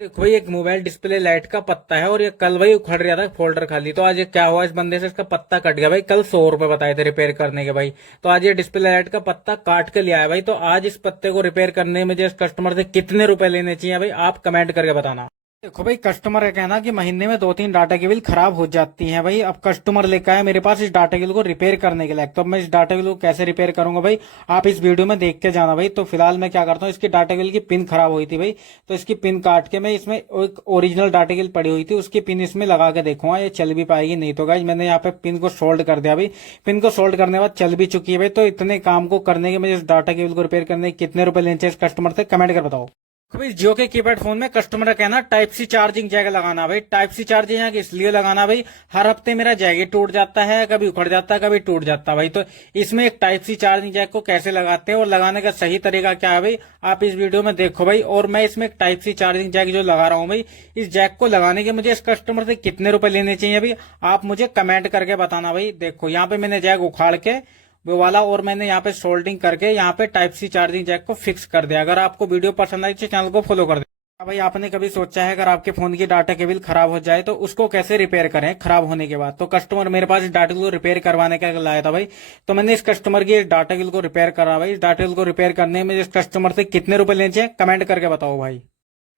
देखो भाई, एक मोबाइल डिस्प्ले लाइट का पत्ता है और ये कल भाई उखड़ रहा था फोल्डर खाली। तो आज ये क्या हुआ, इस बंदे से इसका पत्ता कट गया भाई। कल 100 रुपए बताए थे रिपेयर करने के भाई। तो आज ये डिस्प्ले लाइट का पत्ता काट के लिया है भाई। तो आज इस पत्ते को रिपेयर करने में मुझे इस कस्टमर से कितने रुपए लेने चाहिए भाई, आप कमेंट करके बताना। देखो भाई, कस्टमर का कहना कि महीने में 2-3 डाटा केबल खराब हो जाती हैं भाई। अब कस्टमर लेकर आया मेरे पास इस डाटा केबल को रिपेयर करने के लिए। तो अब मैं इस डाटा केबल को कैसे रिपेयर करूंगा भाई, आप इस वीडियो में देख के जाना भाई। तो फिलहाल मैं क्या करता हूँ, इसकी डाटा केबल की पिन खराब हुई थी भाई। तो इसकी पिन काट के मैं इसमें एक ओरिजिनल डाटा केबल पड़ी हुई थी, उसकी पिन इसमें लगा के देखूंगा ये चल भी पाएगी। नहीं तो गाइस मैंने यहाँ पे पिन को सोल्ड कर दिया भाई। पिन को सोल्ड करने के बाद चल भी चुकी है भाई। तो इतने काम को करने के मुझे इस डाटा केबल को रिपेयर करने के कितने रुपए लेने चाहिए इस कस्टमर से, कमेंट कर बताओ। भाई जियो के कीपैड फोन में कस्टमर का कहना टाइप सी चार्जिंग जैक लगाना भाई। टाइप सी चार्जिंग जैक इसलिए लगाना भाई, हर हफ्ते मेरा जैक ही टूट जाता है, कभी उखड़ जाता है, कभी टूट जाता है भाई। तो इसमें एक टाइप सी चार्जिंग जैक को कैसे लगाते हैं और लगाने का सही तरीका क्या है भाई, आप इस वीडियो में देखो भाई। और मैं इसमें एक टाइप सी चार्जिंग जैक जो लगा रहा हूँ भाई, इस जैक को लगाने के मुझे इस कस्टमर से कितने रुपए लेने चाहिए भाई, आप मुझे कमेंट करके बताना भाई। देखो यहाँ पे मैंने जैक उखाड़ के वो वाला और मैंने यहाँ पे सोल्डिंग करके यहाँ पे टाइप सी चार्जिंग जैक को फिक्स कर दिया। अगर आपको वीडियो पसंद आई तो चैनल को फॉलो कर दे। भाई आपने कभी सोचा है अगर आपके फोन की डाटा केबल खराब हो जाए तो उसको कैसे रिपेयर करें खराब होने के बाद। तो कस्टमर मेरे पास इस डाटा केबल को रिपेयर करवाने के लिए लाया था भाई। तो मैंने इस कस्टमर की इस डाटा केबल को रिपेयर करा भाई। इस डाटा केबल को रिपेयर करने में इस कस्टमर से कितने रुपए लेने चाहिए कमेंट करके बताओ भाई।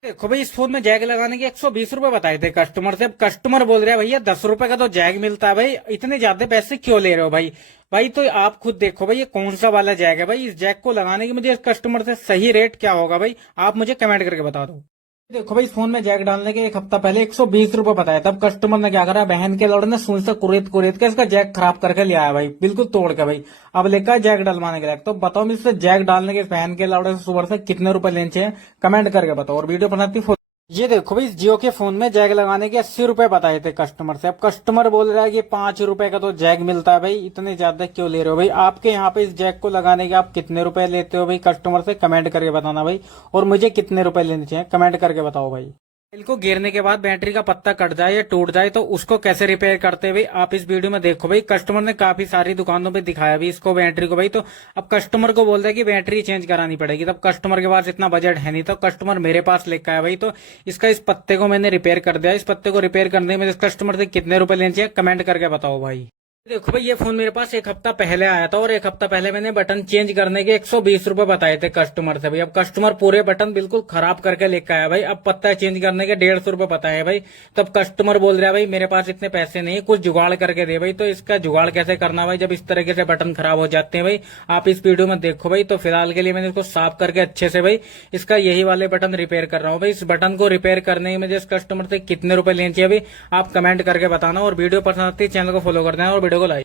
देखो भाई, इस फोन में जैक लगाने के 120 रुपए बताए थे कस्टमर से। अब कस्टमर बोल रहा है भैया 10 रुपए का तो जैक मिलता है भाई, इतने ज्यादा पैसे क्यों ले रहे हो भाई। भाई तो आप खुद देखो भाई, ये कौन सा वाला जैक है भाई। इस जैक को लगाने की मुझे इस कस्टमर से सही रेट क्या होगा भाई, आप मुझे कमेंट करके बता दो। देखो भाई, इस फोन में जैक डालने के एक हफ्ता पहले 120 रुपए बताया। तब कस्टमर ने क्या करा, बहन के लौड़े ने सुन से कुरेद कुरेद के इसका जैक खराब करके ले आया भाई, बिल्कुल तोड़ के भाई। अब लेकर जैक डलवाने के लिए। तो बताओ मुझसे जैक डालने के बहन के लौड़े से सुबह से कितने रुपए लेने चाहिए कमेंट करके बताओ। और वीडियो बनाती ये देखो भाई, जियो के फोन में जैक लगाने के 80 रुपए बताए थे कस्टमर से। अब कस्टमर बोल रहा है कि 5 रुपए का तो जैक मिलता है भाई, इतने ज्यादा क्यों ले रहे हो भाई। आपके यहाँ पे इस जैक को लगाने के आप कितने रुपए लेते हो भाई, कस्टमर से कमेंट करके बताना भाई। और मुझे कितने रुपए लेने चाहिए कमेंट करके बताओ भाई। मोबाइल को गिरने के बाद बैटरी का पत्ता कट जाए या टूट जाए तो उसको कैसे रिपेयर करते हुए आप इस वीडियो में देखो भाई। कस्टमर ने काफी सारी दुकानों पे दिखाया भी इसको बैटरी को भाई। तो अब कस्टमर को बोल रहा है कि बैटरी चेंज करानी पड़ेगी। तब कस्टमर के पास इतना बजट है नहीं, तो कस्टमर मेरे पास लेकर आया भाई। तो इसका इस पत्ते को मैंने रिपेयर कर दिया। इस पत्ते को रिपेयर करने में इस कस्टमर से कितने रुपए लेने चाहिए कमेंट करके बताओ भाई। देखो भाई, ये फोन मेरे पास एक हफ्ता पहले आया था और एक हफ्ता पहले मैंने बटन चेंज करने के 120 रुपए बताए थे कस्टमर से भाई। अब कस्टमर पूरे बटन बिल्कुल खराब करके लेकर आया भाई। अब पत्ता चेंज करने के 150 रुपए बताए भाई। तब कस्टमर बोल रहा है भाई मेरे पास इतने पैसे नहीं, कुछ जुगाड़ करके दे भाई। तो इसका जुगाड़ कैसे करना भाई जब इस तरीके से बटन खराब हो जाते हैं भाई, आप इस वीडियो में देखो भाई। तो फिलहाल के लिए मैंने इसको साफ करके अच्छे से भाई इसका यही वाले बटन रिपेयर कर रहा हूँ भाई। इस बटन को रिपेयर करने में इस कस्टमर से कितने रुपए लेने चाहिए भाई, आप कमेंट करके बताना। और वीडियो पसंद आती है चैनल को फॉलो कर देना और वीडियो को लाइक